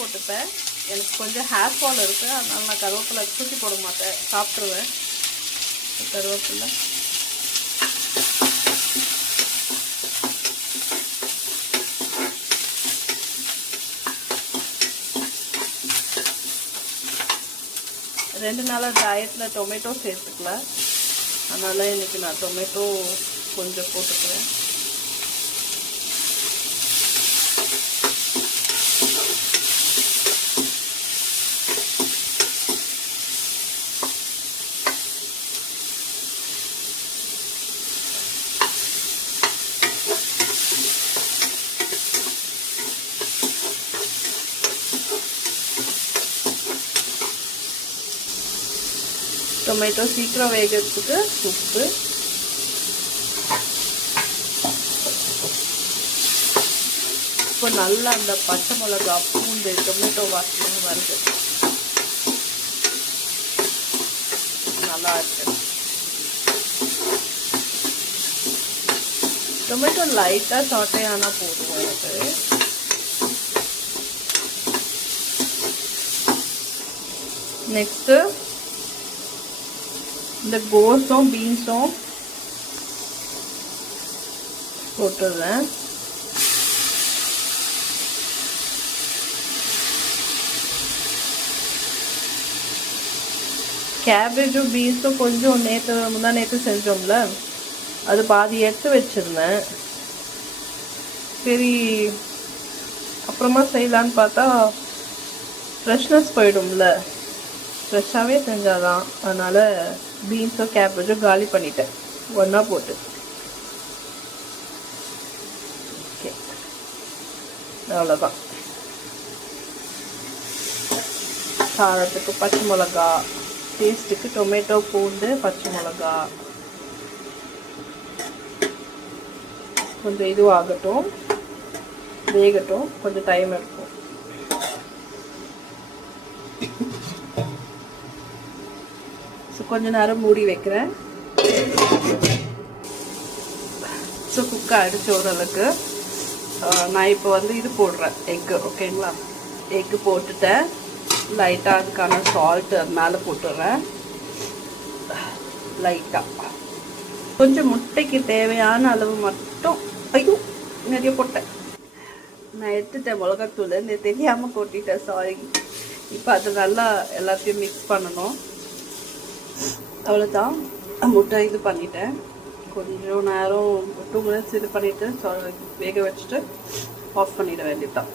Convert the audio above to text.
போட்டுப்பேன். எனக்கு கொஞ்சம் ஹேர் ஃபால் இருக்குது, அதனால நான் கருவேப்பிலை தூக்கி போட மாட்டேன், சாப்பிட்ருவேன். கருவேப்பிலை ரெண்டு நாளாக டயட்டில் டொமேட்டோ சேர்த்துக்கல, அதனால் இன்றைக்கி நான் டொமேட்டோ கொஞ்சம் போட்டுக்கிறேன். டொமேட்டோ சீக்கிரம் வேகிறதுக்கு உப்பு, இப்போ நல்லா அந்த பச்சை மிளகா பூண்டு டொமேட்டோ வாசனை வருது, நல்லா இருக்கு. டொமேட்டோ லைட்டாக சாட்டே ஆனால் போதும் எனக்கு. நெக்ஸ்ட்டு இந்த கோஸும் பீன்ஸும் போட்டுடுறேன். கேபேஜும் பீன்ஸும் கொஞ்சம் நேற்று செஞ்சோம்ல, அது பாதி எடுத்து வச்சிருந்தேன். சரி அப்புறமா செய்யலான்னு பார்த்தா ஃப்ரெஷ்னஸ் போயிடும்ல, ஃப்ரெஷ்ஷாகவே செஞ்சாதான், அதனால் பீன்ஸும் கேபேஜும் காலி பண்ணிட்டேன் ஒன்றா போட்டு. ஓகே, அவ்வளோதான். காரத்துக்கு பச்சை மிளகா, டேஸ்ட்டுக்கு டொமேட்டோ பூண்டு பச்சை மிளகா கொஞ்சம் இதுவாகட்டும், வேகட்டும், கொஞ்சம் டைம் எடுக்கும். கொஞ்ச நேரம் மூடி வைக்கிறேன். ஸோ குக்கை அடிச்சு ஓரளவுக்கு நான் இப்போ வந்து இது போடுறேன், எக்கு. ஓகேங்களா, எக்கு போட்டுட்டேன். லைட்டாக அதுக்கான சால்ட்டு அது மேலே போட்டுடுறேன் லைட்டாக. கொஞ்சம் முட்டைக்கு தேவையான அளவு மட்டும், ஐயோ நிறைய போட்டேன், நான் எடுத்துட்டேன் மிளகாத்தூள், தெரியாமல் கொட்டிட்டேன், சாரி. இப்போ அது நல்லா எல்லாத்தையும் மிக்ஸ் பண்ணணும். அவ்வளோதான், முட்டை இது பண்ணிட்டேன். கொஞ்சம் நேரம் 2 மினிட்ஸ் இது பண்ணிவிட்டு வேக வச்சுட்டு ஆஃப் பண்ணிட வேண்டியதுதான்.